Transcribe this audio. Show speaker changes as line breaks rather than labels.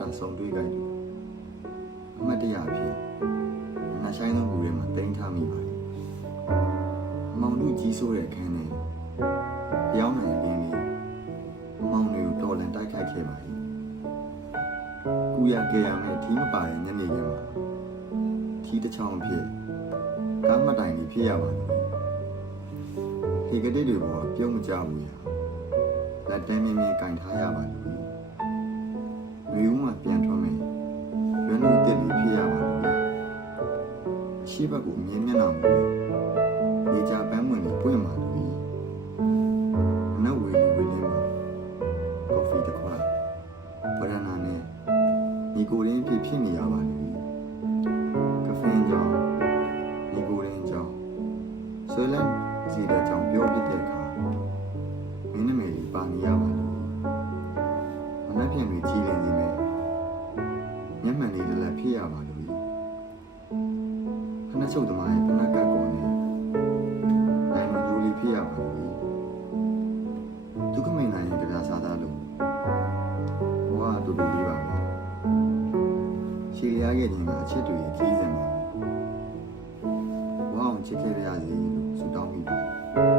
တာဆုံတွေ့ကြတယ်အမတ်တရအဖြစ်ငါဆိုင်ဆုံးဘူးထဲမှာတင်ထားမိပါတယ်မောင်တို့ကြီးဆိုးတဲ့အခန်းနဲ့ရောင်းနိုင်ရင်းလေးမောင်တွေကိုတော်လန်တိုက်ခိုက်ခဲ့ပါတယ်ကူရကြရမယ်ဒီမပါတဲ့ညနေခင်းမှာဒီတစ်ချောင်းအဖြစ်ကားမတိုင်ကြီးဖြစ်ရပါတယ်ဒီကတိတွေပေါ်ပြုံးမကြဘူးရလက်တန်းမြင်းမြင်းကင်ထားရပါတယ် ရှိဘက်ကိုမြင်းမျက်နှာမူတယ်နေကြပန်းဝင်ကိုပွင့်ပါလို့အနောက်ဝေလူဝေလေးမှာကော်ဖီတစ်ခွက်ဘရနာနဲ့ညီကိုရင်းဖြစ်ဖြစ်နေရပါလို့ကဖင်းကြောင့်ညီကိုရင်းကြောင့်ဆွဲလန်းစီတဲ့ကြောင့်ပြောပြတဲ့အခါမင်းနမေလေးပါနေရပါလို့မနှက်ပြန်ပြီးကြည်လင်စီမယ်မျက်မှန်လေးတစ်လက်ဖြစ်ရပါလို့ဖ နှက်ချုပ်သမားရဲ့ဖနှက်ကတ်ကုန်နဲ့နိုင်မကျိုးလေးဖြစ်ရပါလို့ဒုက္ခမိန်နိုင်ရဲ့တရားစားသားလို့ဘဝအတူတူလေးပါမယ်ရှည်လျားခဲ့ခြင်းကအချစ်တွေရဲ့ကြီးစင်ပါမယ်ဘဝအောင်ချစ်ခဲ့ရစီလို့ဆုတောင်းမိပါတယ်